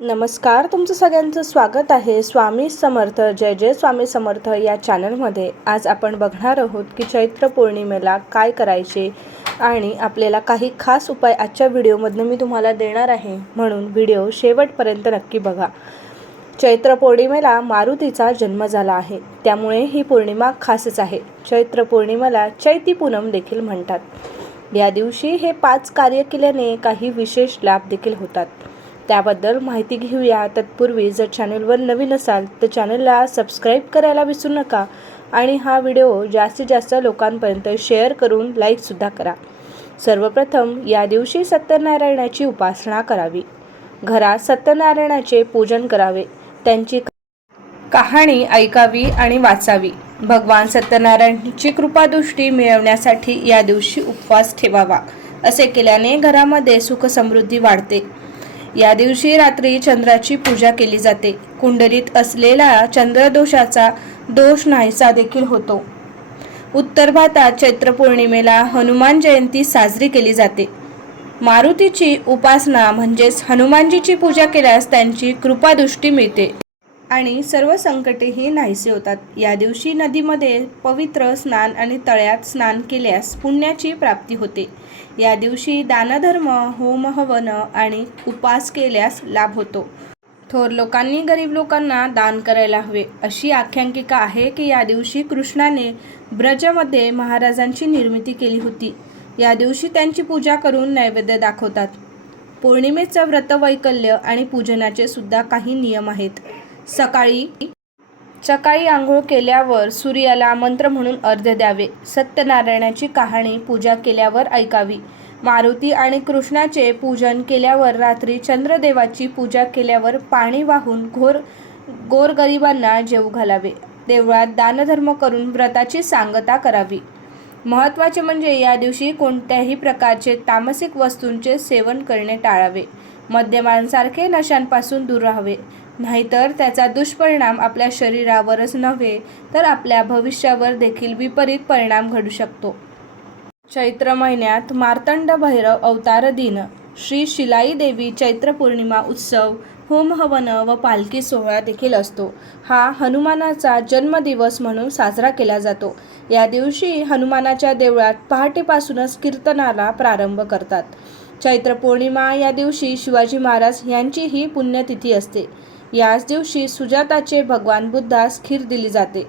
नमस्कार तुमचं सगळ्यांचं स्वागत आहे स्वामी समर्थ जय जय स्वामी समर्थ या चॅनलमध्ये. आज आपण बघणार आहोत की चैत्र पौर्णिमेला काय करायचे आणि आपल्याला काही खास उपाय आजच्या व्हिडिओमधनं मी तुम्हाला देणार आहे म्हणून व्हिडिओ शेवटपर्यंत नक्की बघा. चैत्र पौर्णिमेला मारुतीचा जन्म झाला आहे. त्यामुळे ही पौर्णिमा खासच आहे. चैत्र पौर्णिमेला चैती पूनम देखील म्हणतात. या दिवशी हे पाच कार्य केल्याने काही विशेष लाभ देखील होतात. त्याबद्दल माहिती घेऊया. तत्पूर्वी जर चॅनलवर नवीन असाल तर चॅनलला सबस्क्राईब करायला विसरू नका आणि हा व्हिडिओ जास्तीत जास्त लोकांपर्यंत शेअर करून लाईकसुद्धा करा. सर्वप्रथम या दिवशी सत्यनारायणाची उपासना करावी. घरात सत्यनारायणाचे पूजन करावे. त्यांची कहाणी ऐकावी आणि वाचावी. भगवान सत्यनारायणची कृपादृष्टी मिळवण्यासाठी या दिवशी उपवास ठेवावा. असे केल्याने घरामध्ये सुख समृद्धी वाढते. या दिवशी रात्री चंद्राची पूजा केली जाते. कुंडलीत असलेला चंद्रदोषाचा दोष नाहीसा देखील होतो. उत्तर भारतात चैत्र पौर्णिमेला हनुमान जयंती साजरी केली जाते. मारुतीची उपासना म्हणजेच हनुमानजीची पूजा केल्यास त्यांची कृपादृष्टी मिळते. आणि सर्व संकटेही नाहीसे होतात. या दिवशी नदीमध्ये पवित्र स्नान आणि तळ्यात स्नान केल्यास पुण्याची प्राप्ती होते. या दिवशी दानधर्म होम हवन आणि उपास केल्यास लाभ होतो. थोर लोकांनी गरीब लोकांना दान करायला हवे. अशी आख्यांकिका आहे की या दिवशी कृष्णाने ब्रजमध्ये महाराजांची निर्मिती केली होती. या दिवशी त्यांची पूजा करून नैवेद्य दाखवतात. पौर्णिमेचं व्रतवैकल्य आणि पूजनाचे सुद्धा काही नियम आहेत. सकाळी. सकाळी आंघोळ केल्यावर सूर्याला मंत्र म्हणून अर्ध्य द्यावे. सत्यनारायणाची कहाणी पूजा केल्यावर ऐकावी. मारुती आणि कृष्णाचे पूजन केल्यावर रात्री चंद्रदेवाची पूजा केल्यावर पाणी वाहून घोर गोरगरिबांना जेव घालावे. देवळात दानधर्म करून व्रताची सांगता करावी. महत्त्वाचे म्हणजे या दिवशी कोणत्याही प्रकारचे तामसिक वस्तूंचे सेवन करणे टाळावे. मद्यपानासारखे नशांपासून दूर राहावे. नाहीतर त्याचा दुष्परिणाम आपल्या शरीरावरच नव्हे तर आपल्या भविष्यावर देखील विपरीत परिणाम घडू शकतो. चैत्र महिन्यात मार्तंड भैरव अवतार दिन. श्री शिलाई देवी चैत्र पौर्णिमा उत्सव होम हवन व पालखी सोहळा देखील असतो. हा हनुमानाचा जन्मदिवस म्हणून साजरा केला जातो. या दिवशी हनुमानाच्या देवळात पहाटेपासूनच कीर्तनाला प्रारंभ करतात. चैत्र पौर्णिमा या दिवशी शिवाजी महाराज यांचीही पुण्यतिथी असते. याच दिवशी सुजाताचे भगवान बुद्धास खीर दिली जाते.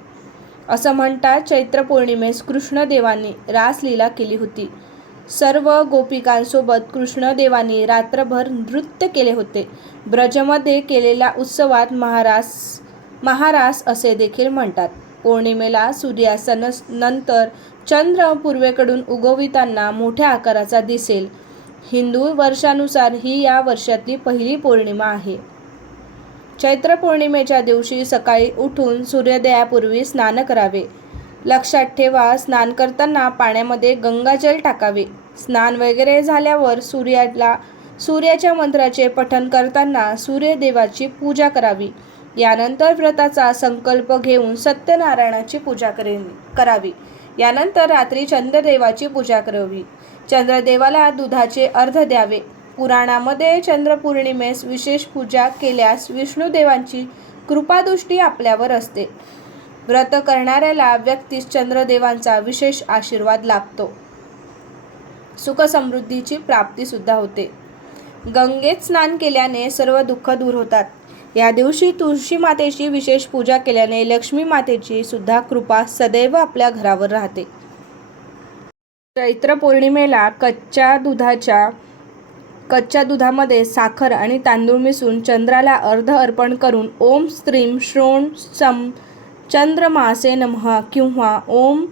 असं म्हणतात चैत्र पौर्णिमेस कृष्णदेवांनी रासलीला केली होती. सर्व गोपिकांसोबत कृष्णदेवांनी रात्रभर नृत्य केले होते. ब्रजमध्ये केलेल्या उत्सवात महारास महारास असे देखील म्हणतात. पौर्णिमेला सूर्यासन नंतर चंद्र पूर्वेकडून उगविताना मोठ्या आकाराचा दिसेल. हिंदू वर्षानुसार ही या वर्षातली पहिली पौर्णिमा आहे. चैत्र पौर्णिमेच्या दिवशी सकाळी उठून सूर्योदयापूर्वी स्नान करावे. लक्षात ठेवा स्नान करताना पाण्यामध्ये गंगाजल टाकावे. स्नान वगैरे झाल्यावर सूर्याला सूर्याच्या मंत्राचे पठण करताना सूर्यदेवाची पूजा करावी. यानंतर व्रताचा संकल्प घेऊन सत्यनारायणाची पूजा करे करावी. यानंतर रात्री चंद्रदेवाची पूजा करावी. चंद्रदेवाला दुधाचे अर्ध द्यावे. पुराणामध्ये चंद्रपौर्णिमेस विशेष पूजा केल्यास विष्णुदेवांची कृपादृष्टी आपल्यावर असते. व्रत करणाऱ्याला व्यक्तीस चंद्रदेवांचा विशेष आशीर्वाद लाभतो. सुखसमृद्धीची प्राप्ती सुद्धा होते. गंगेत स्नान केल्याने सर्व दुःख दूर होतात. या दिवशी तुळशी मातेची विशेष पूजा केल्याने लक्ष्मी मातेची सुद्धा कृपा सदैव आपल्या घरावर राहते. चैत्र पौर्णिमेला कच्च्या दुधाच्या कच्च्या दुधामध्ये साखर आणि तांदूळ मिसळून चंद्राला अर्ध अर्पण करून ओम स्त्रीम श्रोण सम चंद्रमासे नमः किंवा ओम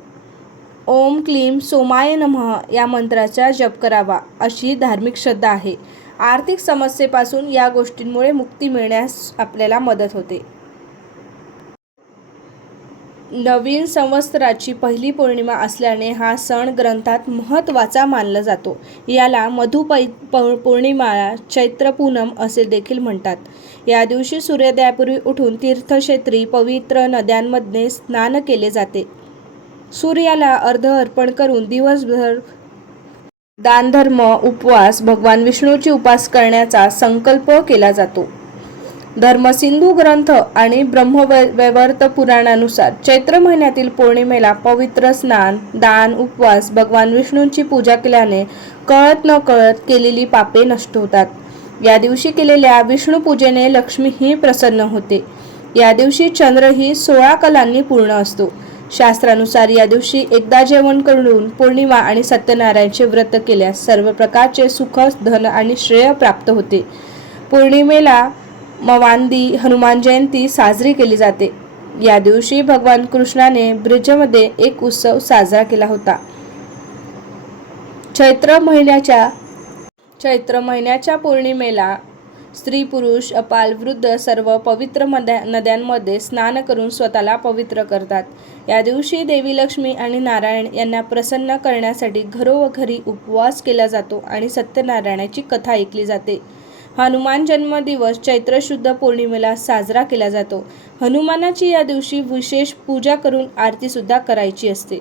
ओम क्लीम सोमाय नमः या मंत्राचा जप करावा अशी धार्मिक श्रद्धा आहे. आर्थिक समस्येपासून या गोष्टींमुळे मुक्ती मिळण्यास आपल्याला मदत होते. नवीन संवत्सराची पहिली पौर्णिमा असल्याने हा सण ग्रंथात महत्त्वाचा मानला जातो. याला मधुपै पौ पौर्णिमा चैत्र पूनम असे देखील म्हणतात. या दिवशी सूर्योदयापूर्वी उठून तीर्थक्षेत्री पवित्र नद्यांमध्ये स्नान केले जाते. सूर्याला अर्ध अर्पण करून दिवसभर दानधर्म उपवास भगवान विष्णूची उपास करण्याचा संकल्प केला जातो. धर्मसिंधू ग्रंथ आणि ब्रह्मवैवर्त पुराणानुसार चैत्र महिन्यातील पौर्णिमेला पवित्र स्नान दान उपवास भगवान विष्णूंची पूजा केल्याने कळत न कळत केलेली पापे नष्ट होतात. या दिवशी केलेल्या विष्णू पूजेने लक्ष्मीही प्रसन्न होते. या दिवशी चंद्र ही सोळा कलांनी पूर्ण असतो. शास्त्रानुसार या दिवशी एकदा जेवण करून पौर्णिमा आणि सत्यनारायणचे व्रत केल्यास सर्व प्रकारचे सुख धन आणि श्रेय प्राप्त होते. पौर्णिमेला मवांदी हनुमान जयंती साजरी केली जाते. या दिवशी भगवान कृष्णाने ब्रिजमध्ये एक उत्सव साजरा केला होता. चैत्र महिन्याच्या चैत्र महिन्याच्या पौर्णिमेला स्त्री पुरुष अपाल वृद्ध सर्व पवित्र मद्या नद्यांमध्ये स्नान करून स्वतःला पवित्र करतात. या दिवशी देवी लक्ष्मी आणि नारायण यांना प्रसन्न करण्यासाठी घरोघरी उपवास केला जातो आणि सत्यनारायणाची कथा ऐकली जाते. हनुमान जन्मदिवस चैत्र शुद्ध पौर्णिमेला साजरा केला जातो. हनुमानाची या दिवशी विशेष पूजा करून आरती सुद्धा करायची असते.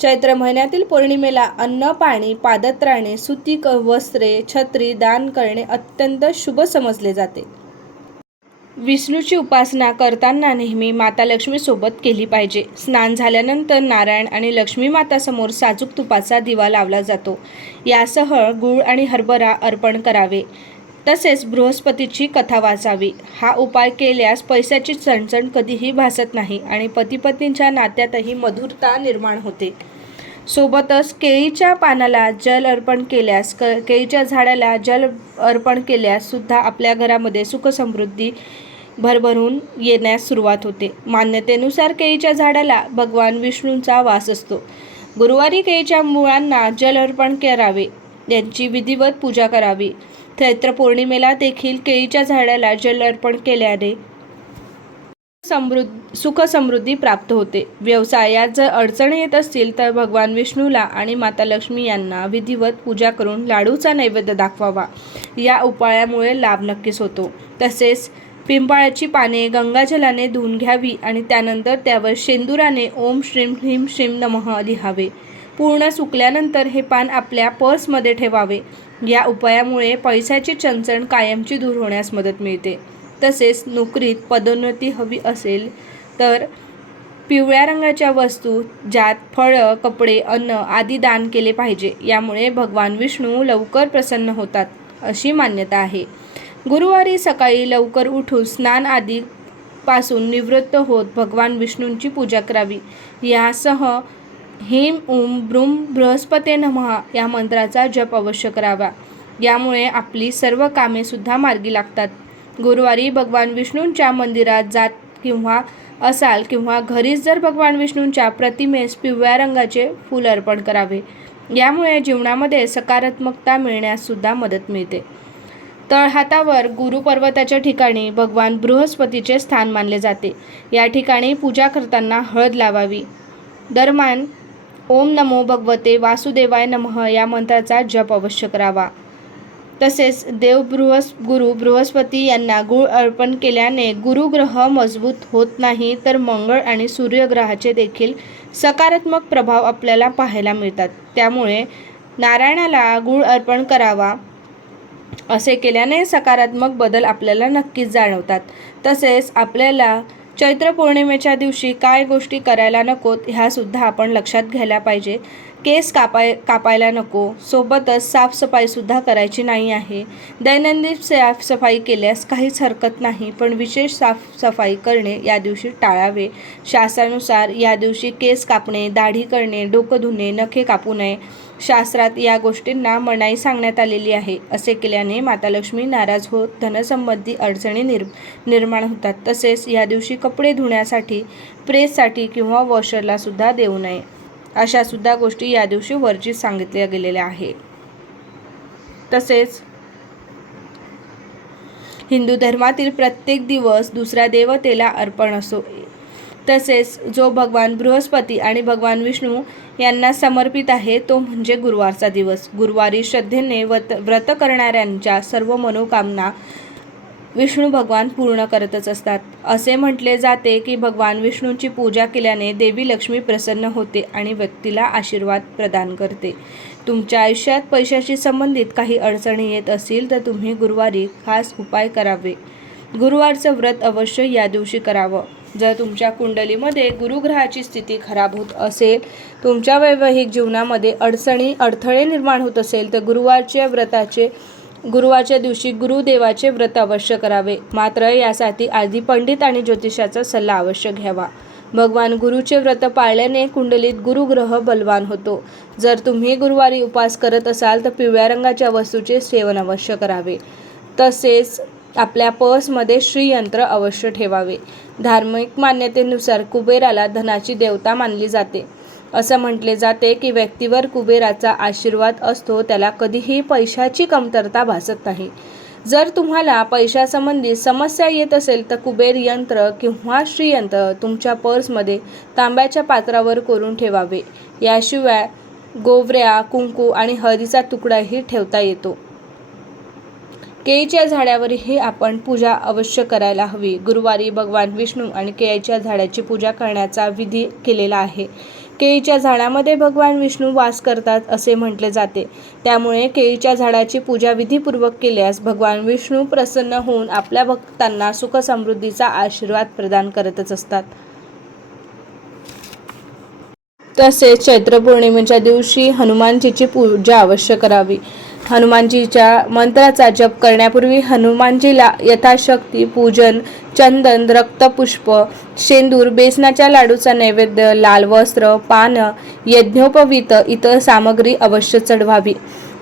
चैत्र महिन्यातील पौर्णिमेला अन्न पाणी पादत्राणे सुती क वस्त्रे छत्री दान करणे अत्यंत शुभ समजले जाते. विष्णूची उपासना करताना नेहमी माता लक्ष्मीसोबत केली पाहिजे. स्नान झाल्यानंतर नारायण आणि लक्ष्मी मातासमोर साजूक तुपाचा दिवा लावला जातो. यासह गूळ आणि हरभरा अर्पण करावे. तसेच बृहस्पतीची कथा वाचावी. हा उपाय केल्यास पैशाची चणचण कधीही भासत नाही आणि पतीपत्नींच्या नात्यातही मधुरता निर्माण होते. सोबतच केळीच्या पानाला जल अर्पण केल्यास क केळीच्या झाडाला जल अर्पण केल्यास सुद्धा आपल्या घरामध्ये सुखसमृद्धी भरभरून येण्यास सुरुवात होते. मान्यतेनुसार केळीच्या झाडाला भगवान विष्णूंचा वास असतो. गुरुवारी केळीच्या मुळांना जल अर्पण करावे यांची विधिवत पूजा करावी. चैत्र पौर्णिमेला देखील केळीच्या झाडाला जल अर्पण केल्याने समृद्ध सुख समृद्धी प्राप्त होते. व्यवसायात जर अडचणी येत असतील तर भगवान विष्णूला आणि माता लक्ष्मी यांना विधिवत पूजा करून लाडूचा नैवेद्य दाखवावा. या उपायामुळे लाभ नक्कीच होतो. तसेच पिंपाळ्याची पाने गंगाजलाने धुवून घ्यावी आणि त्यानंतर त्यावर शेंदुराने ओम श्रीम ह्रीम श्रीम नमः लिहावे. पूर्ण सुकल्यानंतर हे पान आपल्या पर्समध्ये ठेवावे. या उपायामुळे पैशाची चणचण कायमची दूर होण्यास मदत मिळते. तसेच नोकरीत पदोन्नती हवी असेल तर पिवळ्या रंगाच्या वस्तू ज्यात फळं कपडे अन्न आदी दान केले पाहिजे. यामुळे भगवान विष्णू लवकर प्रसन्न होतात अशी मान्यता आहे. गुरुवारी सकाळी लवकर उठून स्नान आदी पासून निवृत्त होत भगवान विष्णूंची पूजा करावी. यासह हेम ओम ब्रूम बृहस्पते नमः या मंत्राचा जप अवश्य करावा. यामुळे आपली सर्व कामे सुद्धा मार्गी लागतात. गुरुवारी भगवान विष्णूंच्या मंदिरात जात किंवा असाल किंवा घरीच जर भगवान विष्णूंच्या प्रतिमेस पिवळ्या रंगाचे फूल अर्पण करावे. यामुळे जीवनामध्ये सकारात्मकता मिळण्यास सुद्धा मदत मिळते. तळहातावर गुरुपर्वताच्या ठिकाणी भगवान बृहस्पतीचे स्थान मानले जाते. या ठिकाणी पूजा करताना हळद लावावी. दरम्यान ओम नमो भगवते वासुदेवाय नमः या मंत्राचा जप अवश्य करावा. तसेच देव बृहस् गुरु बृहस्पती यांना गुळ अर्पण केल्याने गुरुग्रह मजबूत होत नाही तर मंगळ आणि सूर्यग्रहाचे देखील सकारात्मक प्रभाव आपल्याला पाहायला मिळतात. त्यामुळे नारायणाला गुळ अर्पण करावा असे केल्याने सकारात्मक बदल आपल्याला नक्कीच जाणवतात. तसेच आपल्याला चैत्र पौर्णिमेच्या दिवशी काय गोष्टी करायला नकोत ह्यासुद्धा आपण लक्षात घ्यायला पाहिजे. केस कापाय कापायला नको. सोबतच साफसफाईसुद्धा करायची नाही आहे. दैनंदिन साफसफाई केल्यास काहीच हरकत नाही पण विशेष साफसफाई करणे या दिवशी टाळावे. शास्त्रानुसार या दिवशी केस कापणे दाढी करणे डोकं धुणे नखे कापू नये. शास्त्रात या गोष्टींना मनाई सांगण्यात आलेली आहे. असे केल्याने माता लक्ष्मी नाराज होत धनसंबंधी अडचणी निर् निर्माण होतात. तसेच या दिवशी कपडे धुण्यासाठी प्रेससाठी किंवा वॉशरला सुद्धा देऊ नये. अशा सुद्धा गोष्टी या दिवशी वर्जित सांगितल्या गेलेल्या आहे तसेच हिंदू धर्मातील प्रत्येक दिवस दुसऱ्या देवतेला अर्पण असो. तसेच जो भगवान बृहस्पती आणि भगवान विष्णू यांना समर्पित आहे तो म्हणजे गुरुवारचा दिवस. गुरुवारी श्रद्धेने व्रत व्रत करणाऱ्यांच्या सर्व मनोकामना विष्णू भगवान पूर्ण करतच असतात. असे म्हटले जाते की भगवान विष्णूंची पूजा केल्याने देवी लक्ष्मी प्रसन्न होते आणि व्यक्तीला आशीर्वाद प्रदान करते. तुमच्या आयुष्यात पैशाशी संबंधित काही अडचणी येत असतील तर तुम्ही गुरुवारी खास उपाय करावे. गुरुवारचं व्रत अवश्य या दिवशी करावं. जर तुमच्या कुंडलीमध्ये गुरुग्रहाची स्थिती खराब होत असेल तुमच्या वैवाहिक जीवनामध्ये अडचणी अडथळे निर्माण होत असेल तर गुरुवारच्या व्रताचे गुरुवारच्या दिवशी गुरुदेवाचे व्रत अवश्य करावे. मात्र यासाठी आधी पंडित आणि ज्योतिषाचा सल्ला अवश्य घ्यावा. भगवान गुरुचे व्रत पाळल्याने कुंडलीत गुरुग्रह बलवान होतो. जर तुम्ही गुरुवारी उपास करत असाल तर पिवळ्या रंगाच्या वस्तूचे सेवन अवश्य करावे. तसेच आपल्या पर्समध्ये श्रीयंत्र अवश्य ठेवावे. धार्मिक मान्यतेनुसार कुबेराला धनाची देवता मानली जाते. असं म्हटले जाते की व्यक्तीवर कुबेराचा आशीर्वाद असतो त्याला कधीही पैशाची कमतरता भासत नाही. जर तुम्हाला पैशासंबंधी समस्या येत असेल तर कुबेर यंत्र किंवा श्रीयंत्र तुमच्या पर्समध्ये तांब्याच्या पात्रावर करून ठेवावे. याशिवाय गोवऱ्या कुंकू आणि हळदीचा तुकडाही ठेवता येतो. केळीच्या झाडावरही आपण पूजा अवश्य करायला हवी. गुरुवारी भगवान विष्णू आणि केळीच्या झाडाची पूजा करण्याचा विधी केलेला आहे. केळीच्या झाडामध्ये भगवान विष्णू वास करतात असे म्हटले जाते. त्यामुळे केळीच्या झाडाची पूजा विधीपूर्वक केल्यास भगवान विष्णू प्रसन्न होऊन आपल्या भक्तांना सुख समृद्धीचा आशीर्वाद प्रदान करतच असतात. तसेच चैत्र पौर्णिमेच्या दिवशी हनुमानजीची पूजा अवश्य करावी. हनुमानजीच्या मंत्राचा जप करण्यापूर्वी हनुमानजीला यथाशक्ती पूजन चंदन रक्तपुष्प शेंदूर बेसनाच्या लाडूचा नैवेद्य लाल वस्त्र पान यज्ञोपवीत इतर सामग्री अवश्य चढवावी.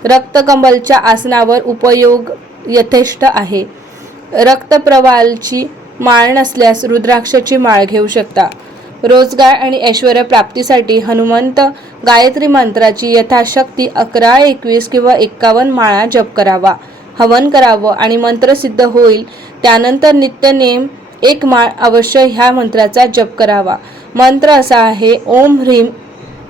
रक्तकंबलच्या आसनावर उपयोग यथेष्ट आहे. रक्तप्रवालची माळ नसल्यास रुद्राक्षाची माळ घेऊ शकता. रोजगार आणि ऐश्वर प्राप्तीसाठी हनुमंत गायत्री मंत्राची यथाशक्ती अकरा एकवीस किंवा एक्कावन्न माळा जप करावा. हवन करावं आणि मंत्र सिद्ध होईल. त्यानंतर नित्यनेम एक माळ अवश्य ह्या मंत्राचा जप करावा. मंत्र असा आहे ओम ह्रीम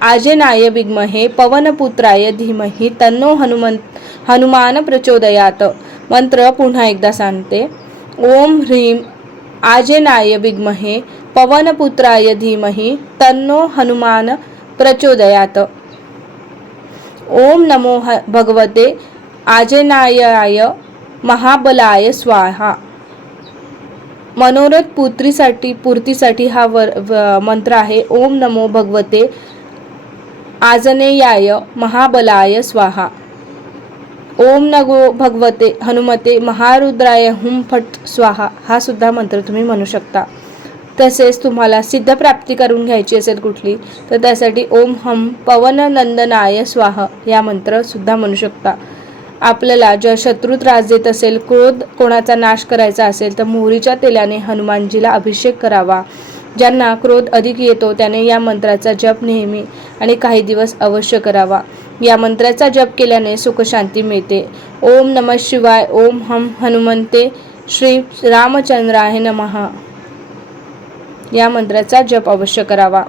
आजेनाय विग्महे पवनपुत्राय धीमहि तन्नो हनुमंत हनुमान प्रचोदयात. मंत्र पुन्हा एकदा सांगते. ओम ह्रीम आजेनाय विग्महे पवनपुत्राय धीमहि तन्नो हनुमान प्रचोदयात। ओम नमो ह भगवते आजनायाय महाबलाय स्वाहा। मनोरथ पुत्रीसाठी पूर्तीसाठी हा वर मंत्र आहे ओम नमो भगवते आजनेयाय महाबलाय स्वाहा। ओम नगो भगवते हनुमते महारुद्राय हुम फट स्वाहा हा सुद्धा मंत्र तुम्ही म्हणू शकता। तसेच तुम्हाला सिद्धप्राप्ती करून घ्यायची असेल कुठली तर त्यासाठी ओम हम पवन नंदनाय स्वाह या मंत्रसुद्धा म्हणू शकता. आपल्याला जर शत्रू त्रास देत असेल क्रोध कोणाचा नाश करायचा असेल तर मोहरीच्या तेलाने हनुमानजीला अभिषेक करावा. ज्यांना क्रोध अधिक येतो त्याने या मंत्राचा जप नेहमी आणि काही दिवस अवश्य करावा. या मंत्राचा जप केल्याने सुखशांती मिळते. ओम नम शिवाय ओम हम हनुमंते श्री रामचंद्राय नमः. या मंत्राचा जप अवश्य करावा.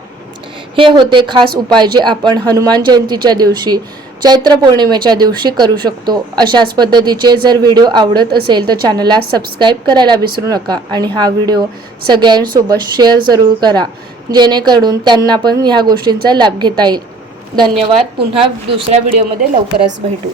हे होते खास उपाय जे आपण हनुमान जयंतीच्या दिवशी चैत्र पौर्णिमेच्या दिवशी करू शकतो. अशाच पद्धतीचे जर व्हिडिओ आवडत असेल तर चॅनलला सबस्क्राईब करायला विसरू नका आणि हा व्हिडिओ सगळ्यांसोबत शेअर जरूर करा जेणेकरून त्यांना पण ह्या गोष्टींचा लाभ घेता येईल. धन्यवाद. पुन्हा दुसऱ्या व्हिडिओमध्ये लवकरच भेटू.